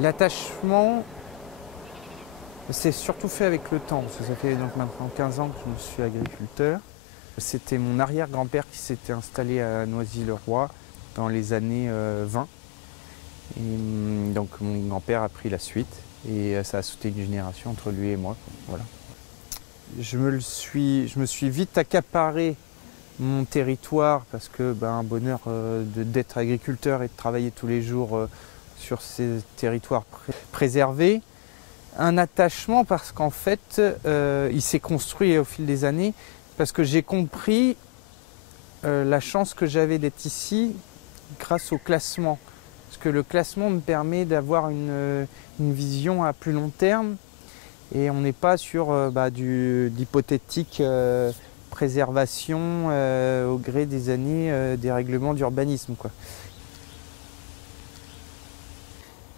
L'attachement, c'est surtout fait avec le temps, parce que ça fait donc maintenant 15 ans que je suis agriculteur. C'était mon arrière-grand-père qui s'était installé à Noisy-le-Roi dans les années 20. Et donc mon grand-père a pris la suite et ça a sauté une génération entre lui et moi. Voilà. Je me suis vite accaparé mon territoire parce que un bonheur d'être agriculteur et de travailler tous les jours sur ces territoires préservés. Un attachement parce qu'en fait, il s'est construit au fil des années parce que j'ai compris la chance que j'avais d'être ici grâce au classement. Parce que le classement me permet d'avoir une vision à plus long terme et on n'est pas sur d'hypothétique préservation au gré des années des règlements d'urbanisme, quoi.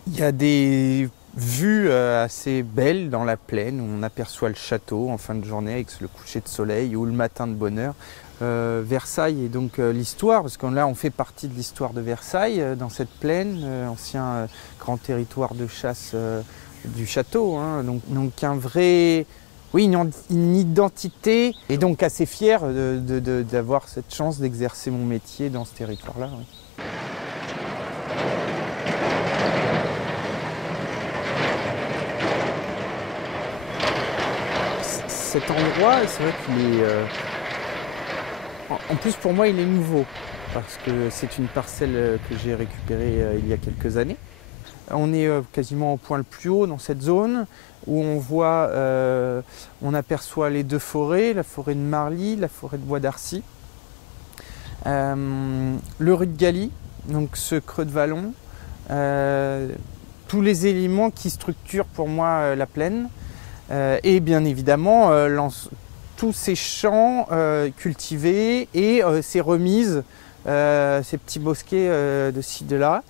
Il y a des vues assez belles dans la plaine où on aperçoit le château en fin de journée avec le coucher de soleil ou le matin de bonne heure. Versailles est donc l'histoire, parce que là on fait partie de l'histoire de Versailles dans cette plaine, ancien grand territoire de chasse du château, hein. Donc un vrai, oui, une identité, et donc assez fier d'avoir cette chance d'exercer mon métier dans ce territoire-là. Oui. Cet endroit, c'est vrai qu'il est... En plus, pour moi, il est nouveau, parce que c'est une parcelle que j'ai récupérée il y a quelques années. On est quasiment au point le plus haut dans cette zone, où on aperçoit les deux forêts, la forêt de Marly, la forêt de Bois d'Arcy, le Rue de Galy, donc ce creux de vallon, tous les éléments qui structurent pour moi la plaine. Et bien évidemment tous ces champs cultivés et ces remises, ces petits bosquets de ci, de là.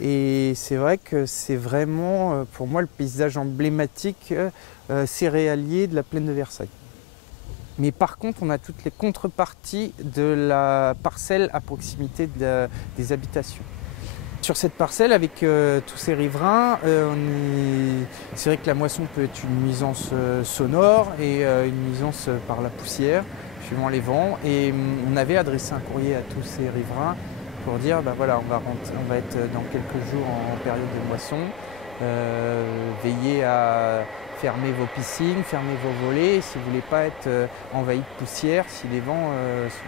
Et c'est vrai que c'est vraiment pour moi le paysage emblématique céréalier de la plaine de Versailles. Mais par contre, on a toutes les contreparties de la parcelle à proximité des habitations. Sur cette parcelle, avec tous ces riverains, c'est vrai que la moisson peut être une nuisance sonore et une nuisance par la poussière, suivant les vents. Et on avait adressé un courrier à tous ces riverains pour dire, voilà, on va être dans quelques jours en période de moisson. Veillez à fermer vos piscines, fermer vos volets, si vous ne voulez pas être envahi de poussière, si les vents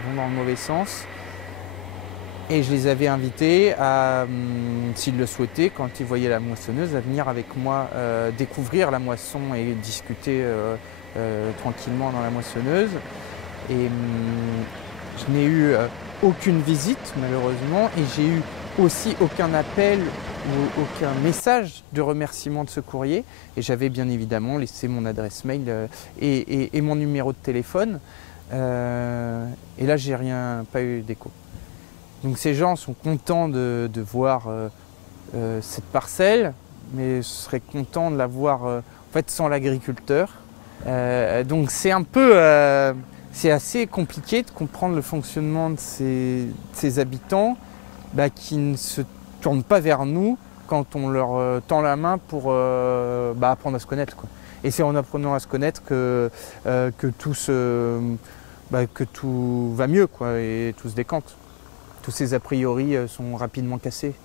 vont dans le mauvais sens. Et je les avais invités, s'ils le souhaitaient, quand ils voyaient la moissonneuse, à venir avec moi découvrir la moisson et discuter tranquillement dans la moissonneuse. Et je n'ai eu aucune visite, malheureusement, et j'ai eu aussi aucun appel ou aucun message de remerciement de ce courrier. Et j'avais bien évidemment laissé mon adresse mail et mon numéro de téléphone. Et là, j'ai pas eu d'écho. Donc ces gens sont contents de voir cette parcelle, mais seraient contents de la voir en fait sans l'agriculteur. Donc c'est un peu, c'est assez compliqué de comprendre le fonctionnement de ces habitants qui ne se tournent pas vers nous quand on leur tend la main pour apprendre à se connaître, quoi. Et c'est en apprenant à se connaître que tout va mieux, quoi, et tout se décante. Tous ces a priori sont rapidement cassés.